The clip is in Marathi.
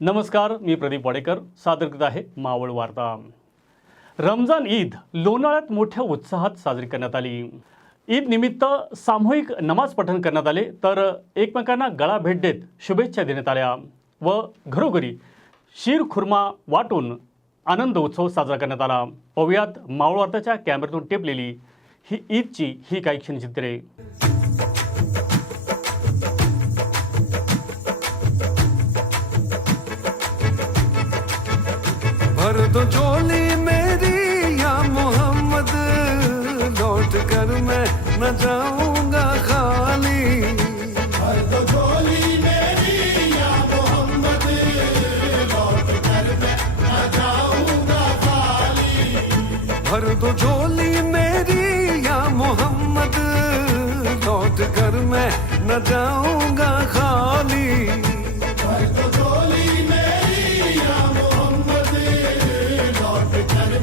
नमस्कार मी प्रदीप वाडेकर. सादर करत आहे मावळ वार्ता. रमजान ईद लोणाळ्यात मोठ्या उत्साहात साजरी करण्यात आली. ईद निमित्त सामूहिक नमाज पठण करण्यात आले तर एकमेकांना गळा भेट देत शुभेच्छा देण्यात आल्या व घरोघरी शीर खुर्मा वाटून आनंद उत्सव साजरा करण्यात आला. पाहुयात मावळ वार्ताच्या कॅमेऱ्यातून टेपलेली ही ईदची ही काही क्षणचित्रे. भर दो झोली मेरी या मोहम्मद। लौट कर मैं न जाऊँगा खाली। भर दो झोली मेरी या मोहम्मद। लौट कर मैं न जाऊँगा खाली।